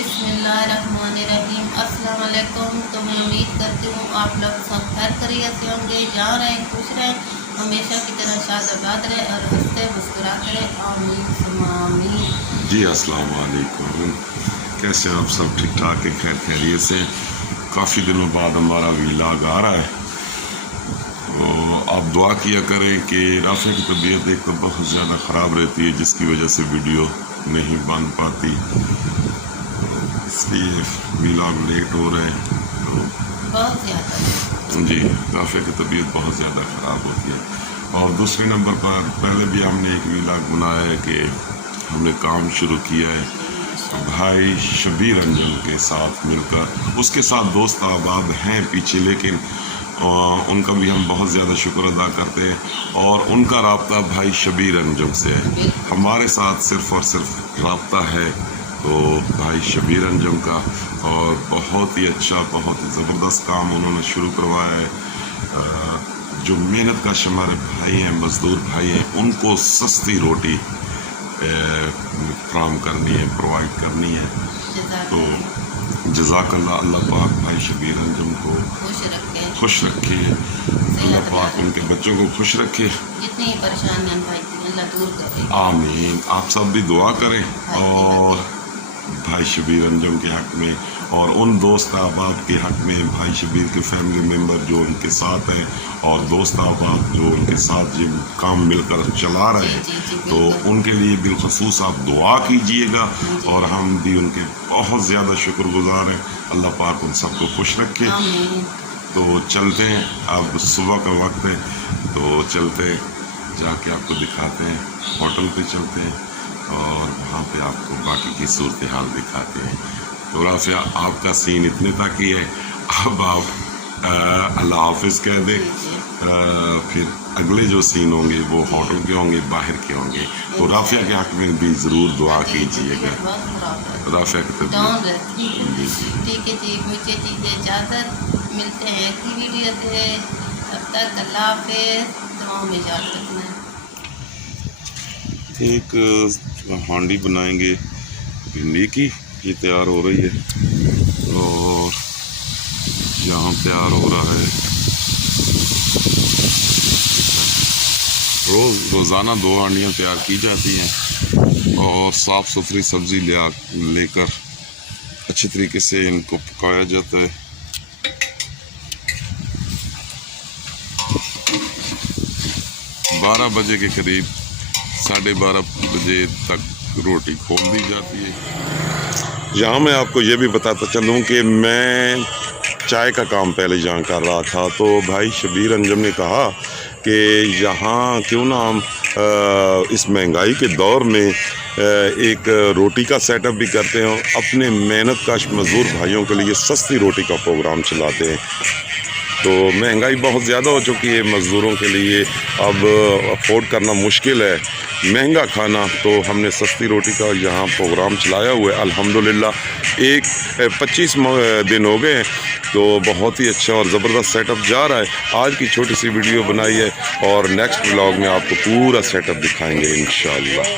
बिस्मिल्लाहिर्रहमानिर्रहीम। अस्सलाम वालेकुम। तो मैं उम्मीद करती हूँ आप लोग सब खैर खैरियत से होंगे, जहाँ रहें खुश रहें, हमेशा की तरह शादाबाद रहे और हंसते मुस्कुराते रहे। आमीन सुम्मा आमीन। जी अस्सलाम वालेकुम, कैसे आप सब? ठीक ठाक है, खैर खैरियत से। काफ़ी दिनों बाद हमारा व्लॉग आ रहा है, तो आप दुआ किया करें कि राफ़े की तबीयत एक तो बहुत ज़्यादा ख़राब रहती है, जिसकी वजह से वीडियो नहीं बन पाती, इसलिए व्लॉग लेट हो रहे हैं। तो बहुत ज़्यादा जी, राफ़े की तबीयत बहुत ज़्यादा ख़राब होती है। और दूसरे नंबर पर पहले भी हमने एक व्लॉग बनाया है कि हमने काम शुरू किया है भाई शबीर अंजम के साथ मिलकर। उसके साथ दोस्त अहबाब हैं पीछे, लेकिन उनका भी हम बहुत ज़्यादा शुक्र अदा करते हैं। और उनका राब्ता भाई शबीर अंजम से है, हमारे साथ सिर्फ़ और सिर्फ राब्ता है तो भाई शबीर अंजम का। और बहुत ही अच्छा, बहुत ही ज़बरदस्त काम उन्होंने शुरू करवाया है। जो मेहनत कश हमारे भाई हैं, मज़दूर भाई हैं, उनको सस्ती रोटी फ्राहम करनी है, प्रोवाइड करनी है। तो जज़ाकल्लाह, अल्लाह पाक भाई शबीर अंजम को खुश रखे, अल्लाह पाक उनके बच्चों को खुश रखे, जितनी परेशानियां भाई अल्लाह दूर करे। आमीन। आप सब भी दुआ करें और भाई शबीर अंजम के हक़ में और उन दोस्त अहबाब के हक़ में, भाई शबीर के फैमिली मेम्बर जो उनके साथ हैं और दोस्त अहबाब जो उनके साथ जिन काम मिलकर चला रहे हैं, तो उनके लिए बिलखसूस आप दुआ कीजिएगा। और हम भी उनके बहुत ज़्यादा शुक्रगुज़ार हैं। अल्लाह पाक उन सबको खुश रखे। तो चलते हैं, अब सुबह का वक्त है, तो चलते हैं, जाके आपको दिखाते हैं, होटल पे चलते हैं और वहाँ पे आपको बाकी की सूरत हाल दिखाते हैं। थोड़ा सा आपका सीन इतने तक ही है, अब आप अल्लाह हाफिज़ कह दें। फिर अगले जो सीन होंगे वो होटल के होंगे, बाहर के होंगे। तो राफिया के हक़ में भी ज़रूर दुआ कीजिएगा। राफिया की तबीयत ठीक है जी, मुझे चीज़ें इजाज़त, मिलते हैं अगली वीडियो से। तब तक अल्लाह हाफिज़, दुआओं में याद रखना। एक हांडी बनाएंगे भिंडी की, ये तैयार हो रही है और यहाँ तैयार हो रहा है। रोज़ाना 2 हांडियाँ तैयार की जाती हैं और साफ़ सुथरी सब्ज़ी लेकर अच्छी तरीके से इनको पकाया जाता है। बारह बजे के करीब, 12:30 बजे तक रोटी खोल दी जाती है। यहाँ मैं आपको ये भी बताता चलूँ कि मैं चाय का काम पहले यहाँ कर रहा था, तो भाई शबीर अंजम ने कहा कि यहाँ क्यों ना हम इस महंगाई के दौर में एक रोटी का सेटअप भी करते हैं, अपने मेहनत कश मज़दूर भाइयों के लिए सस्ती रोटी का प्रोग्राम चलाते हैं। तो महंगाई बहुत ज़्यादा हो चुकी है, मज़दूरों के लिए अब अफोर्ड करना मुश्किल है महंगा खाना, तो हमने सस्ती रोटी का यहाँ प्रोग्राम चलाया हुआ है। अल्हम्दुलिल्लाह 25 दिन हो गए, तो बहुत ही अच्छा और ज़बरदस्त सेटअप जा रहा है। आज की छोटी सी वीडियो बनाई है और नेक्स्ट व्लॉग में आपको पूरा सेटअप दिखाएंगे इंशाअल्लाह।